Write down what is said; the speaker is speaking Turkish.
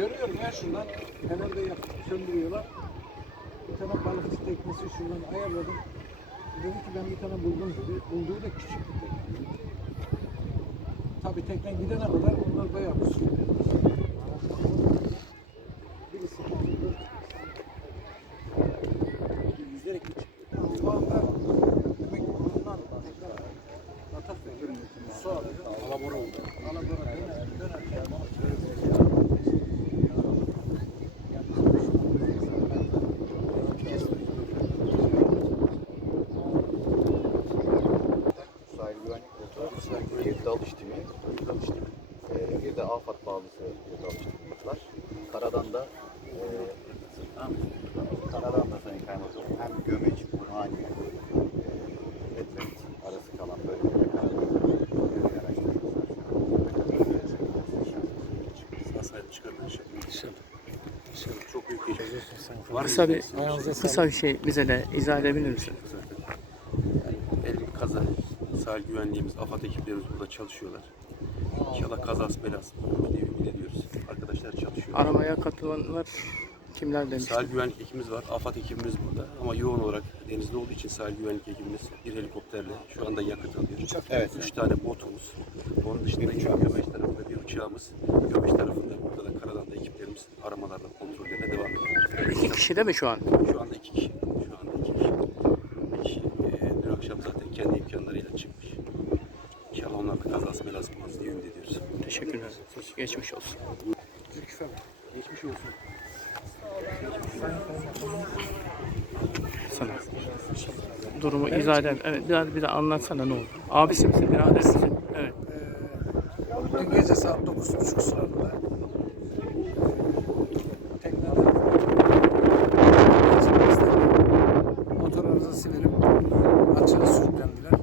şuradan kenarda yakıp söndürüyorlar. Bir tane balıkçı teknesi şuradan ayarladım. Dedi ki ben bir tane buldum dedi. Bulduğu da küçük bir tekne. Tabii tekne gidene kadar onlar bayağı bir sürüyor. Birisi buldu. Yüzerek mi çıktı? Demek ki bundan. Su alıyor. Alabora oldu. Alabora döner, döner. Sahil güvenlik botu, bir dalış timi, bir dalış timi. Ee, bir de AFAD bağlısı bir dalış timimiz var. Karadan da e, Karadan da Sayın Kaymakam hem Gömeç, Burhani, e, Edremit arası kalan bölgede karadan yürüyen araçlarımız var. Sağ sahibi çıkardı inşallah. Çok büyük geçmiş. Var Kısa bir, Ayağınıza kısa bir şey bize de izah edebilir misin? Yani el bir kaza. Sahil güvenliğimiz, AFAD ekiplerimiz burada çalışıyorlar. İnşallah kazası belası diye ümit ediyoruz. Arkadaşlar çalışıyor. Aramaya katılanlar kimler demiş? Sahil güvenlik ekibimiz var. AFAD ekibimiz burada. Ama yoğun olarak denizde olduğu için sahil güvenlik ekibimiz bir helikopterle şu anda yakıt alıyor. Evet. Üç tane botumuz. Onun dışında iki Gömeç tarafında bir uçağımız. Gömeç tarafında burada da karadan da ekiplerimiz aramalarla kontrollerine devam ediyor. İki kişi de mi şu an? Şu anda iki kişi. Allah kazası belası bulmaz diye ümit ediyoruz. Teşekkürler. Geçmiş olsun. Geçmiş olsun. Sana. Durumu izah eden, evet biraz bir de anlatsana ne oldu? Abisi misin, birader misin? Evet. Ee, dün gece saat 9.30 sularında tekneden motorumuza siverip açığa sürüklendiler.